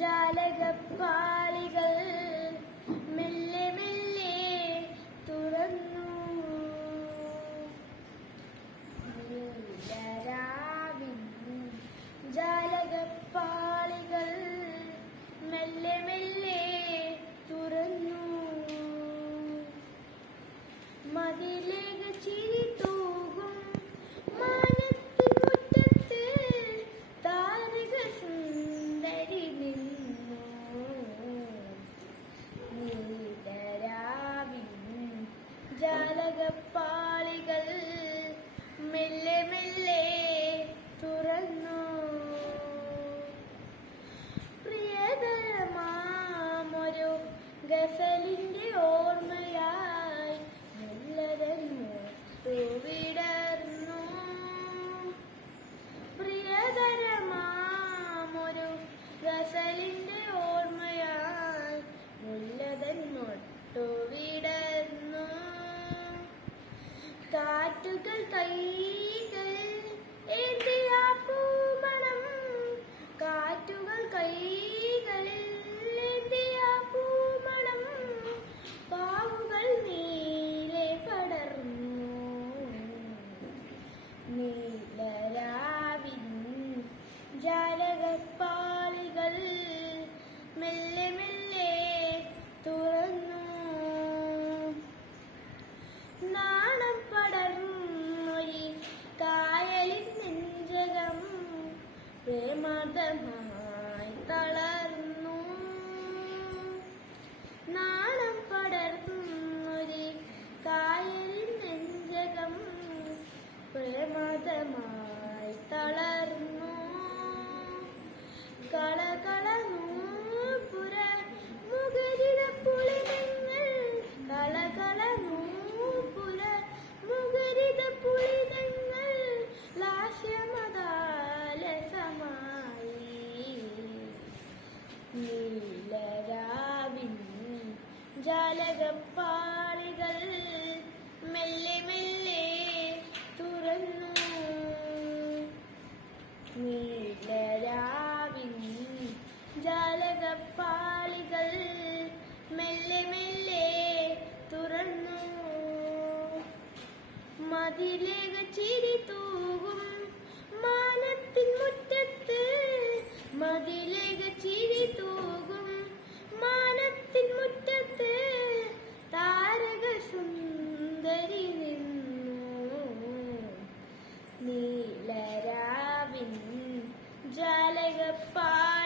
ജാലകപ്പാളികൾ മെല്ലെ മെല്ലെ തുറന്നു. രാവിൻ ജാലകപ്പാളികൾ മെല്ലെ മെല്ലെ തുറന്നു. മതിലേക്ക് ചിരി തൂകും മാനത്തിൻ മുറ്റത്ത് താരക സുന്ദരി നിന്നു. നീലരാവിൻ ജാലകപ്പാളികൾ മെല്ലെ മെല്ലെ തുറന്നു. പ്രിയതരമാമൊരു ഗസലിന്റെ ഓർമ്മയായി വിടർന്നു. പ്രിയതരമാമൊരു ഗസലിന്റെ ഓർമ്മയായി മുല്ലതൻ മൊട്ടു വിടർന്നു. കാറ്റുകൾ കൈകളിൽ ഏന്തിയ പൂമണം, കാറ്റുകൾ കൈകളിൽ ഏന്തിയ പൂമണം, പാവുകൾ നീലെ പടർന്നു. നീലരാവിൻ ജാലകപ്പാളികൾ മെല്ലെ മെല്ലെ തുറന്നു. നാണം പടർന്നൊരു കായലിൻ നെഞ്ചകം പ്രേമാർദ്ദമായി തളർന്നു. നാണം പടർന്നൊരു കായലിൻ നെഞ്ചകം പ്രേമാർദ്ദമായി തളർന്നു. കളകള നൂപുര മുഖരിത പുളിനങ്ങൾ, കളകള നൂപുര മുഖരിത പുളിനങ്ങൾ ലാസ്യമദാലസമായി. നീലരാവിൻ ജാലകപ്പാളികൾ മെല്ലെ മെല്ലെ തുറന്നു. നീലരാവിൻ ജാലകപ്പാളികൾ മെല്ലെ മെല്ലെ തുറന്നു. മതിലേക്ക് ചിരി തൂകും മാനത്തിൻ മുറ്റത്ത്, മതിലേക്ക് ചിരി തൂകും മാനത്തിൻ മുറ്റത്ത് താരക സുന്ദരി നിന്നു. നീലരാവിൻ ജാലകപ്പാളികൾ